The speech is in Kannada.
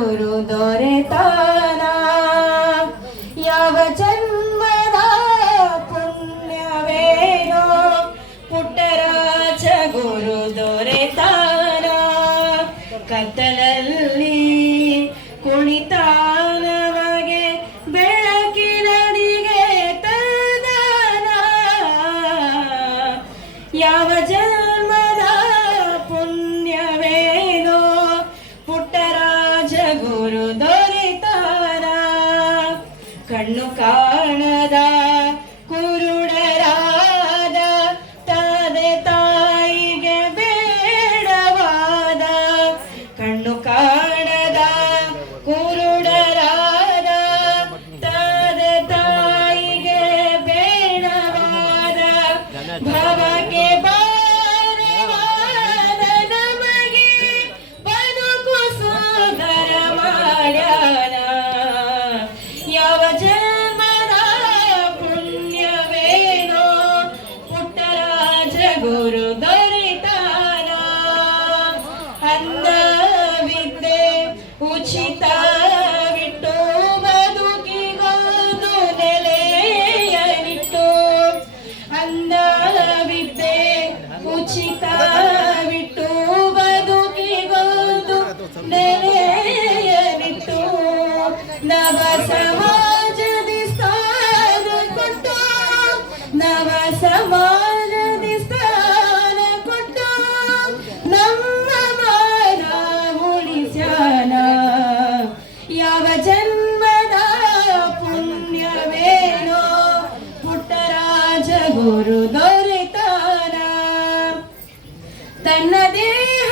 ಗುರು ದೊರೆತಾನ ಯಾವ ಜನ್ಮದ ಪುಣ್ಯವೇನೋ ಪುಟ್ಟರಾಜ ಗುರು ದೊರೆತಾನ ಕತ್ತಲಲ್ಲಿ ಕುಣಿತಾನವಗೆ ಬೆಳಕಿನಡಿಗೆ ತಂದಾನ ಯಾವ ಜನ್ಮದ ಪುಣ್ಯವೇನೋ ಪುಟ್ಟರಾಜ ಗುರು ದೊರೆತಾನ ಕಣ್ಣು ಕಾಣದ ಕುರುಡರಾದ ತಂದೆ ತಾಯಿಗೆ ಬೇಡವಾದ ಕಣ್ಣು ಕಾಣದ ಕುರುಡರಾದ ತಂದೆ ತಾಯಿಗೆ ಬೇಡವಾದ ಭವಕ್ಕೆ ಬಾರವಾದ ನಮಗೆ ಬದುಕು ಸುಂದರ ಮಾಡ್ಯಾನ ಯಾವ ಜನ್ಮದ ಪುಣ್ಯವೇನೋ ಪುಟ್ಟರಾಜ ಗುರು ದೊರೆತಾನ ಅಂದವಿದ್ದೆ ಉಚಿತವಿಟ್ಟು ಬದುಕಿಗೊಂದು ನೆಲೆಯನಿಟ್ಟು ಅಂದವಿದ್ದೆ ಉಚಿತವಿಟ್ಟು ಬದುಕಿಗೊಂದು ನೆಲೆಯನಿಟ್ಟು ನವ ಸಮಾಜದಿ ಸ್ಥಾನ ಕೊಟ್ಟು ನವ ಸಮಾಜದಿ ಸ್ಥಾನ ಕೊಟ್ಟು ನಮ್ಮ ಮಾನ ಉಳಿಸ್ಯಾನ ಯಾವ ಜನ್ಮದ ಪುಣ್ಯವೇನೋ ಪುಟ್ಟರಾಜ ಗುರು ದೊರೆತಾನ ತನ್ನ ದೇಹ